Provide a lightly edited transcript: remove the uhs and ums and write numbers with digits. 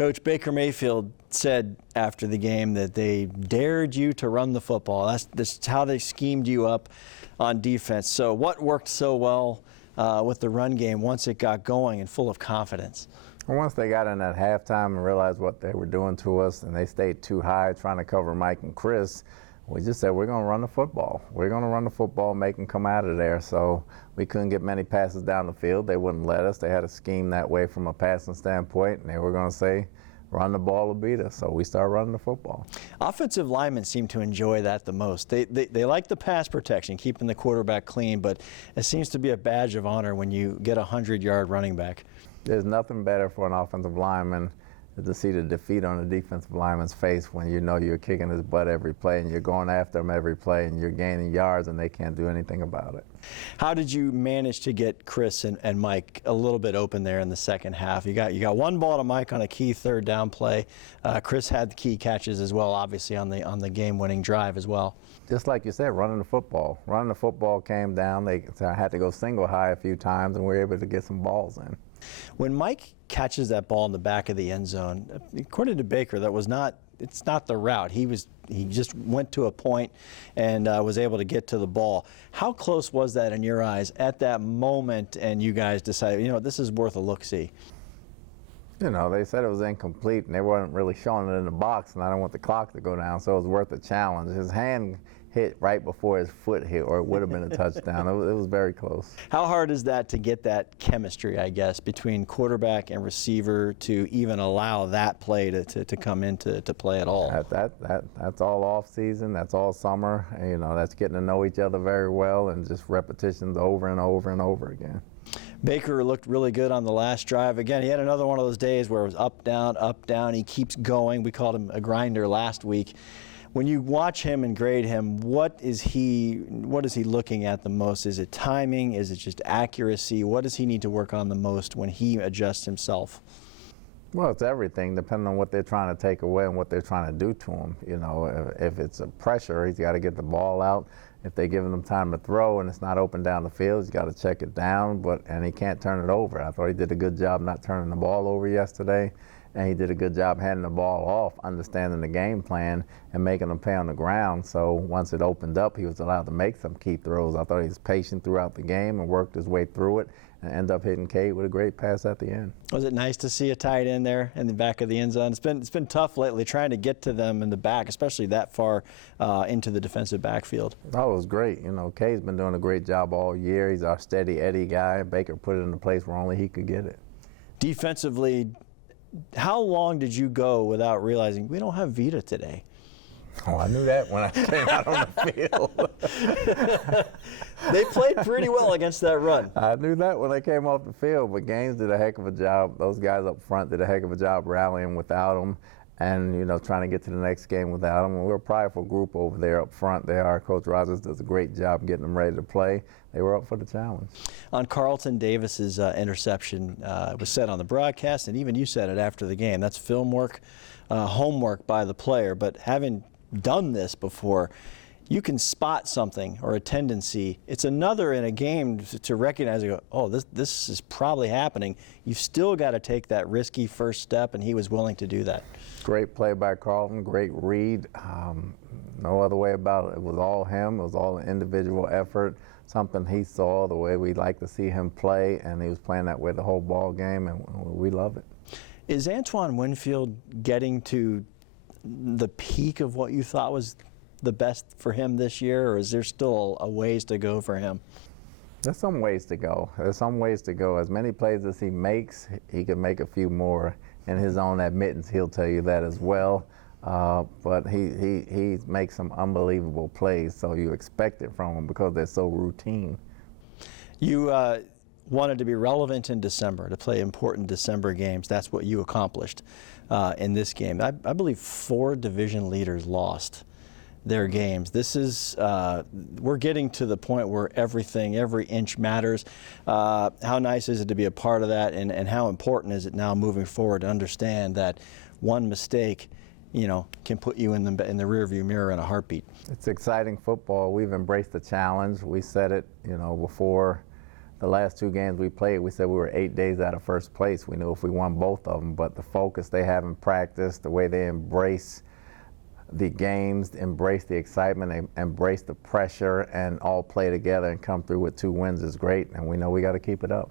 Coach, Baker Mayfield said after the game that they dared you to run the football. That's how they schemed you up on defense. So what worked so well with the run game once it got going and full of confidence? Well, once they got in at halftime and realized what they were doing to us, and they stayed too high trying to cover Mike and Chris, we just said, we're going to run the football. We're going to run the football, make them come out of there. So we couldn't get many passes down the field. They wouldn't let us. They had a scheme that way from a passing standpoint, and they were going to say, run the ball or beat us. So we started running the football. Offensive linemen seem to enjoy that the most. They like the pass protection, keeping the quarterback clean, but it seems to be a badge of honor when you get a 100-yard running back. There's nothing better for an offensive lineman to see the defeat on a defensive lineman's face when you know you're kicking his butt every play and you're going after him every play and you're gaining yards and they can't do anything about it. How did you manage to get Chris and Mike a little bit open there in the second half? You got one ball to Mike on a key third down play. Chris had the key catches as well, obviously on the game-winning drive as well. Just like you said, running the football. Running the football came down. I had to go single high a few times and we were able to get some balls in. When Mike catches that ball in the back of the end zone, according to Baker, it's not the route. He just went to a point and was able to get to the ball. How close was that in your eyes at that moment and you guys decided, you know, this is worth a look-see? You know, they said it was incomplete and they weren't really showing it in the box and I don't want the clock to go down, so it was worth a challenge. His hand hit right before his foot hit, or it would have been a touchdown. It was very close. How hard is that to get that chemistry, I guess, between quarterback and receiver to even allow that play to come into play at all? That's all off season. That's all summer. And, you know, that's getting to know each other very well and just repetitions over and over and over again. Baker looked really good on the last drive. Again, he had another one of those days where it was up, down. He keeps going. We called him a grinder last week. When you watch him and grade him, what is he looking at the most? Is it timing? Is it just accuracy? What does he need to work on the most when he adjusts himself? Well, it's everything, depending on what they're trying to take away and what they're trying to do to him. You know, if it's a pressure, he's got to get the ball out. If they're giving him time to throw and it's not open down the field, he's got to check it down, and he can't turn it over. I thought he did a good job not turning the ball over yesterday. And he did a good job handing the ball off, understanding the game plan, and making them pay on the ground. So once it opened up, he was allowed to make some key throws. I thought he was patient throughout the game and worked his way through it and ended up hitting Cade with a great pass at the end. Was it nice to see a tight end there in the back of the end zone? It's been tough lately trying to get to them in the back, especially that far into the defensive backfield. Oh, it was great. You know, Cade's been doing a great job all year. He's our steady Eddie guy. Baker put it in a place where only he could get it. Defensively, how long did you go without realizing we don't have Vita today? Oh, I knew that when I came out on the field. They played pretty well against that run. I knew that when they came off the field, but Gaines did a heck of a job. Those guys up front did a heck of a job rallying without him and, you know, trying to get to the next game without him. And we're a prideful group over there up front. They are. Coach Rogers does a great job getting them ready to play. They were up for the challenge. On Carlton Davis's interception, it was said on the broadcast, and even you said it after the game. That's film work, homework by the player. But having done this before, you can spot something or a tendency. It's another in a game to recognize and go, oh, this is probably happening. You've still got to take that risky first step, and he was willing to do that. Great play by Carlton, great read. No other way about it. It was all him. It was all an individual effort, something he saw, the way we like to see him play, and he was playing that way the whole ball game, and we love it. Is Antoine Winfield getting to the peak of what you thought was the best for him this year, or is there still a ways to go for him? There's some ways to go. There's some ways to go. As many plays as he makes, he can make a few more. In his own admittance, he'll tell you that as well. But he makes some unbelievable plays, so you expect it from him because they're so routine. You wanted to be relevant in December, to play important December games. That's what you accomplished in this game. I believe 4 division leaders lost their games. This is, we're getting to the point where every inch matters. How nice is it to be a part of that, and how important is it now moving forward to understand that one mistake, you know, can put you in the rearview mirror in a heartbeat? It's exciting football. We've embraced the challenge. We said it, you know, before the last 2 games we played, we said we were 8 days out of first place. We knew if we won both of them, but the focus they have in practice, the way they embrace the games, embrace the excitement, embrace the pressure, and all play together and come through with 2 wins is great, and we know we got to keep it up.